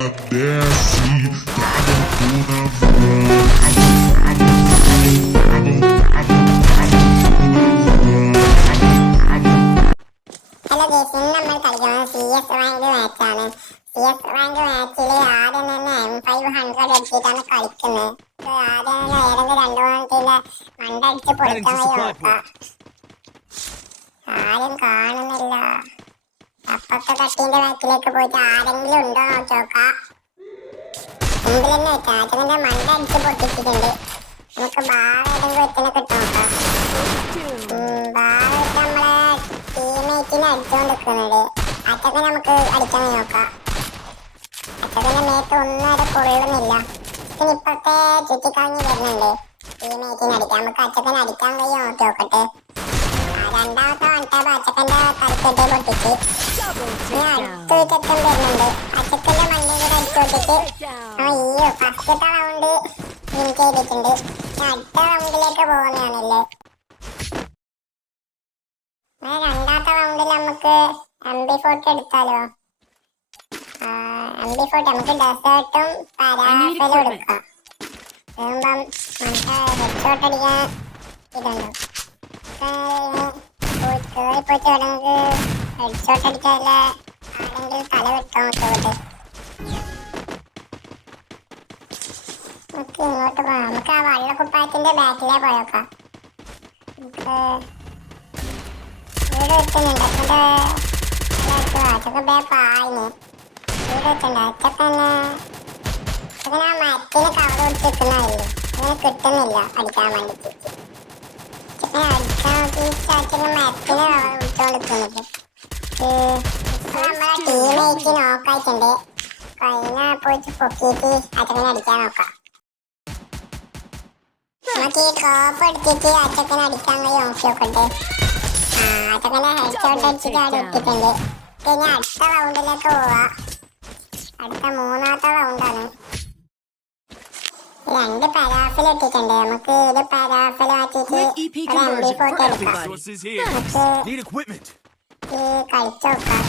desce, traga hello guys, ഇന്ന് നമ്മൾ കളിക്കുന്നത് CS റാങ്ക് മാച്ചാണ്. CS റാങ്ക് മാച്ചിൽ ആദ്യം തന്നെ M500 എടുത്തിട്ടാണ് കളിക്കുന്നത്. ആദ്യം തന്നെ ഏതെങ്കിലും രണ്ടു മൂന്നെണ്ണത്തിലെ മണ്ട അടിച്ച് പൊളിക്കാൻ വഴി നോക്കാം. ആരും കാണുന്നില്ല. അപ്പത്തെ തട്ടീന്റെ ബാക്കിലേക്ക് പോയിട്ട് ആരെങ്കിലും ഉണ്ടോ നോക്കി നോക്കാം. മുമ്പിൽ തന്നെ വെച്ചാൽ ആറ്റത്തിന്റെ മണ്ട അടിച്ച് പൊട്ടിച്ചിട്ടുണ്ട്. നമുക്ക് ബാവ ഏതെങ്കിലും വെച്ചിനെ കിട്ടും നോക്കാം. ബാവ വെച്ച് നമ്മളെ ടീമേറ്റിനെ അടിച്ചോണ്ടിരിക്കുന്നുണ്ട്. അറ്റക്ക് നമുക്ക് അടിക്കാൻ നോക്കാം. അറ്റത്തിന്റെ മേത്ത് ഒന്നും വരെ കൊള്ളുന്നില്ല. ഇപ്പത്തെ ചുറ്റിക്കറങ്ങി വരുന്നുണ്ട്. ടീമേറ്റിനെ അടിക്കാം. നമുക്ക് അറ്റത്തിന് അടിക്കാൻ കഴിയും നോക്കി നോക്കട്ടെ. രണ്ടാമത്തെ വൺടാബ് അച്ചക്കന്റെ തലക്കെട്ട് പൊട്ടിച്ച് അടുത്ത ചെക്കൻ വരുന്നുണ്ട്. അച്ചക്കന്റെ മണ്ടയിൽ കൂടെ അടിച്ചോട്ടിട്ട് ഈ ഫസ്റ്റത്തെ റൗണ്ട് വിൻ ചെയ്തിട്ടുണ്ട്. അടുത്ത റൗണ്ടിലേക്ക് പോകുന്നതാണല്ലേ. രണ്ടാമത്തെ റൗണ്ടിൽ നമുക്ക് MB40 എടുത്താലോ? MB40 നമുക്ക് ഡെസേർട്ടും പാരാഫലും എടുക്കാം. അതാകുമ്പം നമുക്ക് ഹെഡ്ഷോട്ട് അടിക്കാൻ ഇതുണ്ടോ. കേറിപ്പോയിട്ട് നമുക്ക് ഹെഡ്ഷോട്ട് അടിക്കാനുള്ള ആരെങ്കിലും തല വെട്ടോ നോക്കിയിട്ട് നമുക്ക് ഇങ്ങോട്ട് പോകാം. നമുക്ക് ആ വള്ളക്കുപ്പായത്തിന്റെ ബാക്കിലേ പോയേക്കാം. നമുക്ക് വീട് വെക്കുന്നുണ്ട്. അച്ഛൻ്റെ ബാപ്പായിന് വീട് വെച്ചിട്ടുണ്ട്. അച്ഛനെ ആ മരത്തിന് കവർ കൊടുത്ത് വെക്കുന്നതല്ലേ, അങ്ങനെ കിട്ടുന്നില്ല അടിക്കാൻ വേണ്ടിട്ട്. അടിക്കാൻ നോക്കി അച്ഛന് മരത്തിന് കവർ കൊടുത്തോണ്ടിരിക്കുന്നുണ്ട്. നമ്മളെ ടീമേറ്റ് നോക്കായിട്ടുണ്ട്. കഴിഞ്ഞ പോയിട്ട് പൊക്കിയിട്ട് അച്ഛനെ അടിക്കാൻ നോക്കാം. നമുക്ക് ഈ ടോപ്പ് എടുത്തിട്ട് അച്ഛനെ അടിക്കാൻ കഴിയും നോക്കി നോക്കട്ടെ. അച്ഛനെ ഹെഡ്ഷോട്ട് അടിച്ചിട്ട് അവിടെ ഇട്ടിട്ടുണ്ട്. പിന്നെ അടുത്ത റൗണ്ടിലേക്ക് പോവാ. അടുത്ത മൂന്നാമത്തെ റൗണ്ടാണ്. രണ്ട് പരാഫിൽ ഇട്ടിട്ടുണ്ട്. നമുക്ക് ഇത് പരാഫിൽ മാറ്റിയിട്ട് MB40 എടുക്കാം. കളിച്ചോക്കാം.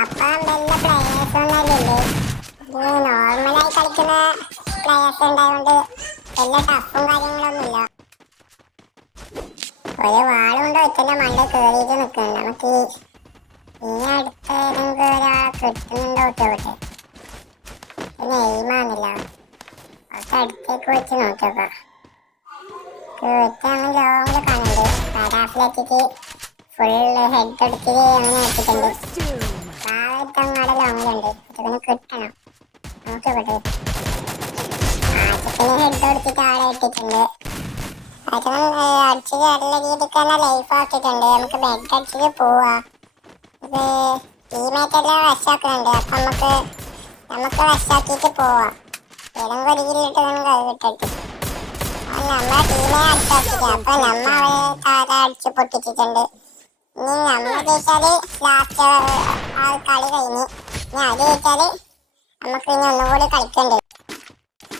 അപ്പം വല്ല പ്ലേയേഴ്സ് ഒന്നല്ലേ. നോർമലായി കളിക്കുന്ന പ്ലേയേഴ്സ് ഉണ്ടായതുകൊണ്ട് വലിയ ടഫും കാര്യങ്ങളൊന്നുമില്ല. ഒരു വാളുകൊണ്ട് ഒറ്റന്റെ മണ്ട കയറിയിട്ട് നിൽക്കുന്നുണ്ട്. നമുക്ക് ഇനി അടുത്ത ഏതെങ്കിലും ഒരാളെ കിട്ടുന്നുണ്ടോ നോക്കിയോട്ടെ. പിന്നെ എയിമാന്നില്ല. കുറച്ച് അടുത്തേക്ക് വെച്ച് നോക്കിയോക്കാം. വെച്ചാണ് ലോങ്ങില് കാണുന്നുണ്ട്. പാരാഫിലെത്തിട്ട് ഫുള്ള് ഹെഡ് എടുത്തിട്ട് അങ്ങനെ വെച്ചിട്ടുണ്ട്. ഭാഗത്തങ്ങാടെ ലോങ്ങിലുണ്ട്. അതൊക്കെ കിട്ടണം നോക്കിയോട്ടെ. ആദ്യത്തിന് ഹെഡ് എടുത്തിട്ട് ആളെ ഇട്ടിട്ടുണ്ട്. അടിച്ച് നല്ല രീതിക്ക് തന്നെ ലൈഫ് ആക്കിയിട്ടുണ്ട്. നമുക്ക് ബെഡ് അടിച്ചിട്ട് പോവാ. ഇത് ടീമേറ്റെല്ലാം വശാക്കുന്നുണ്ട്. അപ്പം നമുക്ക് വശാക്കിയിട്ട് പോവാം. ഏതെങ്കിലും ഒരു കില്ലിട്ട് കിട്ടിട്ട് നമ്മളെ ടീമെ അടിച്ചാക്കിട്ട് അപ്പൊ നമ്മ അവരെ താഴെ അടിച്ച് പൊട്ടിച്ചിട്ടുണ്ട്. ഇനി നമ്മൾ ജയിച്ചാല് ലാസ്റ്റ് ആ കളി കഴിഞ്ഞ് ഇനി അത് ജയിച്ചാല് നമുക്ക് ഇനി ഒന്നും കൂടി കളിക്കണ്ട്.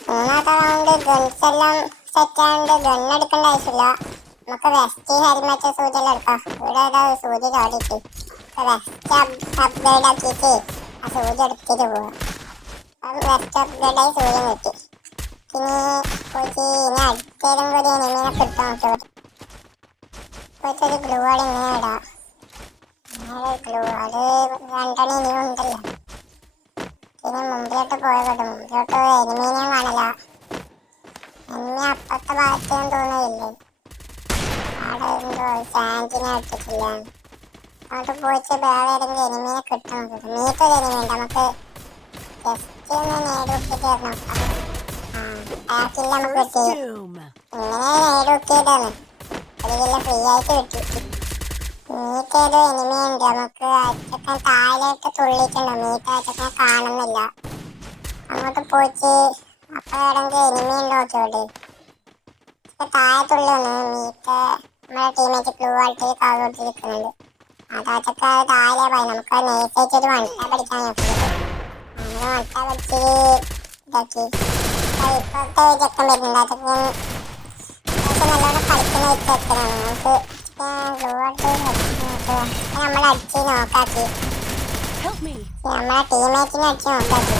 മൂന്നാമത്തെ റൗണ്ട് ഗൺസ് എല്ലാം സെറ്റ് ആയതുകൊണ്ട് ഗണ്ണെടുക്കേണ്ട ആവശ്യമില്ല. നമുക്ക് വെസ്റ്റ് ഹെൽമെറ്റ് സൂചിയെല്ലാം എടുക്കാം. ഇവിടെ ഏതാ സൂചി ചാടിയിട്ട് വെസ്റ്റ് അപ്ഗ്രേഡ് ആക്കിയിട്ട് ആ സൂചി എടുത്തിട്ട് പോവാം. വെസ്റ്റ് അപ്ഗ്രേഡായി സൂര്യൻ കിട്ടി. ഇനി പോയിട്ട് ഇനി അടുത്തേലും കൂടി എനിമീനെ കിട്ടാൻ നോക്കി. പോയിട്ടൊരു ഗ്ലൂ ആൾ ഇങ്ങനെ ഇടാം. ഗ്ലൂ അത് രണ്ടെണ്ണം ഇനിയും ഉണ്ടല്ലോ. പിന്നെ മുമ്പിലോട്ട് പോയതോട്ട് മുമ്പിലോട്ട് എനിമീനെയും കാണില്ല. എനിമി അപ്പുറത്തെ ഭാഗത്തേനും തോന്നുന്നില്ലേ. അവിടെ എന്തോ സാൻറ്റിനെ ഇട്ടിട്ടില്ല. അവിടെ പോയിട്ട് വേറെ ഏതെങ്കിലും എനിമീനെ കിട്ടാൻ നോക്കി. മീറ്റൊരു എനിമി ഉണ്ട്. നമുക്ക് ജസ്റ്റ് ഒന്ന് നേടിക്കിട്ട് നോക്കാം. ബാക്കില്ല നമുക്ക് കിട്ടി. ഇങ്ങനെ നേടിക്കിയതാണ്. ഒരു കില്ല ഫ്രീ ആയിട്ട് കിട്ടി. മീറ്റ് ഏതോ എനിമി ഉണ്ട്. നമുക്ക് അച്ചക്കൻ താഴേക്ക് തുള്ളിയിട്ടുണ്ടോ. മീറ്റ് അച്ചക്കനെ കാണുന്നില്ല. അങ്ങോട്ട് പോയിട്ട് അപ്പൊ ഏതെങ്കിലും എനിമി ഉണ്ടോ നോക്കിയോട്. താഴെ തുള്ളി വന്നു. മീറ്റ് നമ്മുടെ ടീമേറ്റ് ബ്ലൂ ആയിട്ട് കവർ കൊടുത്തിരിക്കുന്നുണ്ട്. അതാച്ചക്ക താഴെ പോയി. നമുക്ക് നേഴ്സായിട്ടൊരു വൺടാ പഠിക്കാൻ നോക്കുന്നത്. അങ്ങനെ വൺടാ പഠിച്ച് ഇതാക്കി ഇപ്പോഴത്തെ ചെക്കൻ വരുന്നുണ്ട്. അതൊക്കെ നല്ലോണം കളിക്കുന്ന ചെക്കനാണ്. നമുക്ക് ബ്ലൂ ആയിട്ട് നമ്മൾ അടിച്ച് നോക്കാക്കി. നമ്മളെ ടീമേറ്റിനെ അടിച്ച് നോക്കാക്കി.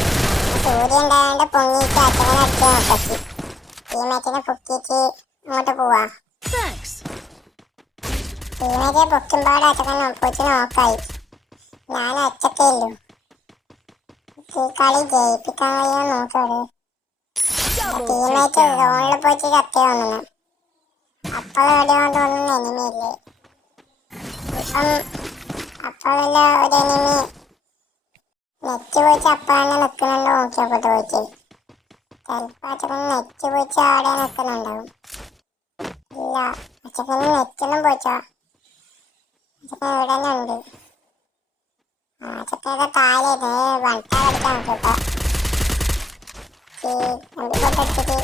സൂര്യ ഉണ്ടായതുകൊണ്ട് പൊങ്ങിയിട്ട് അച്ഛനെ അടിച്ച് നോക്കി. ടീമേറ്റിനെ പൊക്കിയിട്ട് ഇങ്ങോട്ട് പോവാ. ടീമേറ്റിനെ പൊക്കുമ്പോഴെ അച്ഛനെ പൊച്ച് നോക്കായി. ഞാൻ ഒറ്റക്കേ ഉള്ളൂ. ഈ കളി ജയിപ്പിക്കാൻ കഴിയുമോ നോക്കോട്. ടീമേറ്റ് സോണിൽ പോയിട്ട് ചത്തി വന്നു. അപ്പോൾ എവിടെയോണ്ടൊന്നും എനിമിയില്ലേ. ഇപ്പം അപ്പോഴല്ല ഒരു എനിമി നെറ്റ് പോയിച്ച് അപ്പാണ് നിൽക്കുന്നുണ്ടോ നോക്കിയപ്പോൾ ചോദിച്ചു. ചിലപ്പോൾ അച്ഛൻ നെറ്റ് പോയിച്ച് അവിടെ നിൽക്കുന്നുണ്ടാവും. ഇല്ല, അച്ഛന് നെറ്റൊന്നും പോയിച്ചോ. അച്ഛൻ ഇവിടെ തന്നെ ഉണ്ട്. അച്ഛനൊക്കെ താഴെ വണ്ടാ കളിക്കാൻ നോക്കിയപ്പോ അടിച്ചിട്ട്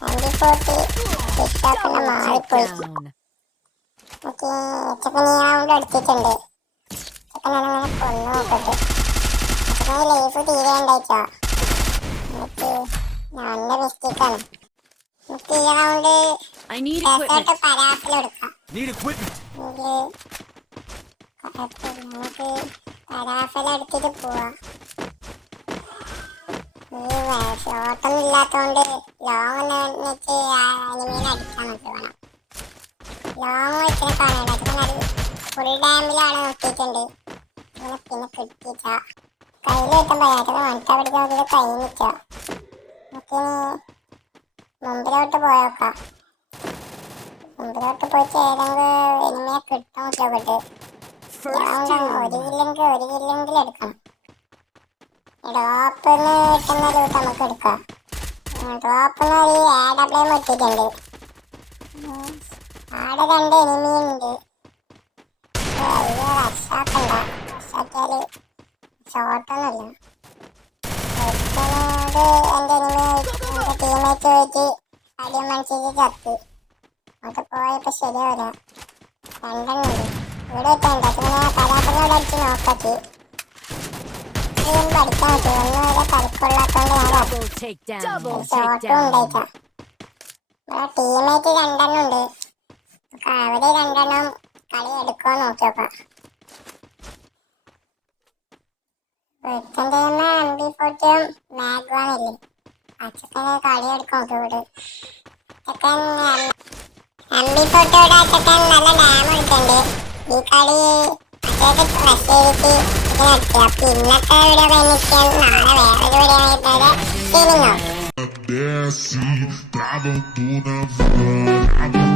40 മാറിപ്പോയി. ഓക്കെ, അച്ഛൻ ഈ റൗണ്ട് അടിച്ചിട്ടുണ്ട്. അച്ഛൻ ഞാനങ്ങനെ കൊന്നു നോക്കട്ടെ. അച്ഛനെ ലൈഫ് തീരെ ഉണ്ടായിട്ടോ. എനിക്ക് ഞാൻ്റെ മിസ്റ്റേക്കാണ്. നമുക്ക് ഈ റൗണ്ട് രസമായിട്ട് പരാഫിലെടുക്കാം. നമുക്ക് പരാഫിലെടുത്തിട്ട് പോവാം. ഷോട്ടൊന്നും ഇല്ലാത്തോണ്ട് ലോങ് വെച്ച് അനിമീനെ അടിക്കാൻ നോക്കി വേണം. ലോങ് വെച്ചിനെ കാണേണ്ട. അച്ഛനത് ഫുൾ ഡാമിലാണ് നോക്കിയിട്ടുണ്ട്. പിന്നെ കിട്ടിച്ച കയ്യിൽ കിട്ടുമ്പോ അച്ഛനെ മൺട്ടാ പിടിക്കാൻ നോക്കിയിട്ട് കൈ നിൽക്ക. നമുക്കിനി മുമ്പിലോട്ട് പോയേക്കാം. മുമ്പിലോട്ട് പോയിട്ട് ഏതെങ്കിലും എനിമിയെ കിട്ടും നോക്കിയോട്ട്. ഒരു കില്ലെങ്കിൽ എടുക്കണം. ഡ്രോപ്പിന്ന് കിട്ടുന്ന ലൂട്ട് നമുക്ക് എടുക്കാം. ഡ്രോപ്പിന്ന് ഒരു AW ഇട്ടിട്ടുണ്ട്. ആടെ 2 എനിമിയുണ്ട്. റഷാക്കണ്ട. റഷാക്കിയാല് ഷോട്ടൊന്നുമില്ല. ഒരുത്തനോട് എൻ്റെ ടീമേറ്റ് പോയിട്ട് അടിയും മനുഷ്യക്ക് ചത്ത്. അത് പോയപ്പോൾ ശരിയാവില്ല. 2 ഉണ്ട്. ഇവിടെ വെച്ചുണ്ട്. അച്ഛനെ കലാപ്പനോട് അടിച്ച് നോക്കി. പഠിക്കാൻ പറ്റും. ഒന്നും വരെ കളിക്കൊള്ളാത്തോണ്ട് ഞാൻ ഷോട്ടും ഉണ്ടായിട്ടാ. ഇവിടെ ടീമേറ്റ് 2 ഉണ്ട്. അവര് 2 കളി എടുക്കുമോ നോക്കിയോക്കാം. ഒരുത്തൻ്റെ MP40 മാഗ്വാനില്ലേ, അച്ഛനെ കളി എടുക്കും നോക്കി. അച്ഛൻ MP40 അച്ഛൻ നല്ല ഡാം എടുക്കുന്നുണ്ട്. ഈ കളി അത്യാവശ്യം റഷ് ചെയ്തിട്ട് അപ്പൊ ഇന്നത്തെ വീഡിയോ കഴിഞ്ഞിട്ട് നാളെ വേറൊരു വീഡിയോ ആയിട്ട് സീനിങ്ങോ. Desce, tava tudo na voz.